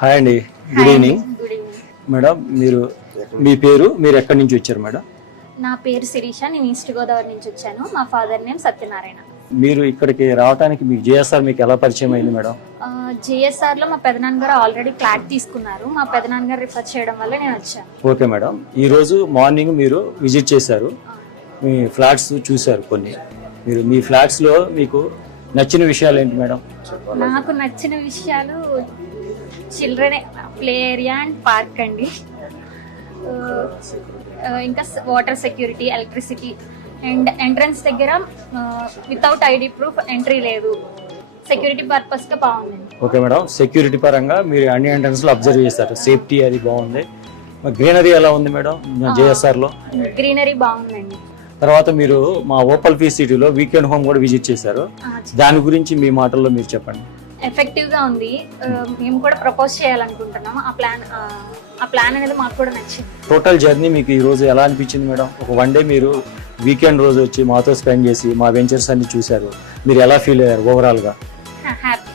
Hi అండి, good evening madam. మీ పేరు, మీరు ఎక్కడి నుంచి వచ్చారు మేడం? నా పేరు శిరీష, నేను ఈస్ట్ గోదావరి నుంచి వచ్చాను. మా ఫాదర్ నేమ్ సత్యనారాయణ. మీరు ఇక్కడికి రావడానికి మీకు జేఎస్ఆర్ మీకు ఎలా పరిచయం అయింది మేడం? జేఎస్ఆర్ లో మా పెదనాన్నగారు ఆల్రెడీ ఫ్లాట్ తీసుకున్నారు. మా పెదనాన్నగారు రిఫర్ చేయడం వల్ల నేను వచ్చాను. ఓకే మేడం, ఈరోజు మార్నింగ్ మీరు విజిట్ చేశారు, మీ ఫ్లాట్స్ చూశారు కొన్ని. మీ ఫ్లాట్స్లో మీకు నచ్చిన విషయాలు ఏంటి మేడం? నాకు నచ్చిన విషయాలు children play area and park అండి. ఇంకా water security, electricity and entrance దగ్గర వితౌట్ ఐడి ప్రూఫ్ ఎంట్రీ లేదు. సెక్యూరిటీ పర్పస్ గా బాగుందండి. ఓకే మేడం, సెక్యూరిటీ పరంగా మీరు అన్ని ఎంట్రన్స్ లో అబ్జర్వ్ చేశారు, సేఫ్టీ అది బాగుంది. గ్రీనరీ ఎలా ఉంది మేడం జేఎస్ఆర్ లో? గ్రీనరీ బాగుందండి. తర్వాత మీరు మా ఓపల్ ఫీ సిటీలో వీకెండ్ హోమ్ కూడా విజిట్ చేశారు, దాని గురించి మీ మాటల్లో మీరు చెప్పండి. ఎఫెక్టివ్ గా ఉంది. మేము కూడా ప్రపోజ్ చేయాలనుకుంటున్నాము. ఆ ప్లాన్ అనేది మాకు కూడా నచ్చింది. టోటల్ జర్నీ మీకు ఈ రోజు ఎలా అనిపించింది మేడం? ఒక వన్ డే మీరు వీకెండ్ రోజు వచ్చి మాతో స్పెండ్ చేసి మా వెంచర్స్ అన్ని చూశారు, మీరు ఎలా ఫీల్ అయ్యారు ఓవరాల్ గా? హ్యాపీ.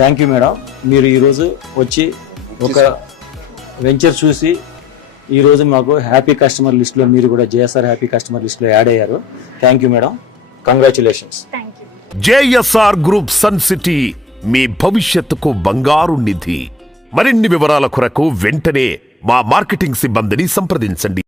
థ్యాంక్ యూ మేడం, మీరు ఈరోజు వచ్చి ఒక వెంచర్ చూసి ఈరోజు మాకు హ్యాపీ కస్టమర్ లిస్ట్లో మీరు కూడా జేఎస్ఆర్ హ్యాపీ కస్టమర్ లిస్ట్లో యాడ్ అయ్యారు. Thank you madam, congratulations. Thank you. JSR group sun city మీ భవిష్యత్తుకు బంగారు నిధి. మరిన్ని వివరాల కొరకు వెంటనే మా మార్కెటింగ్ సిబ్బందిని సంప్రదించండి.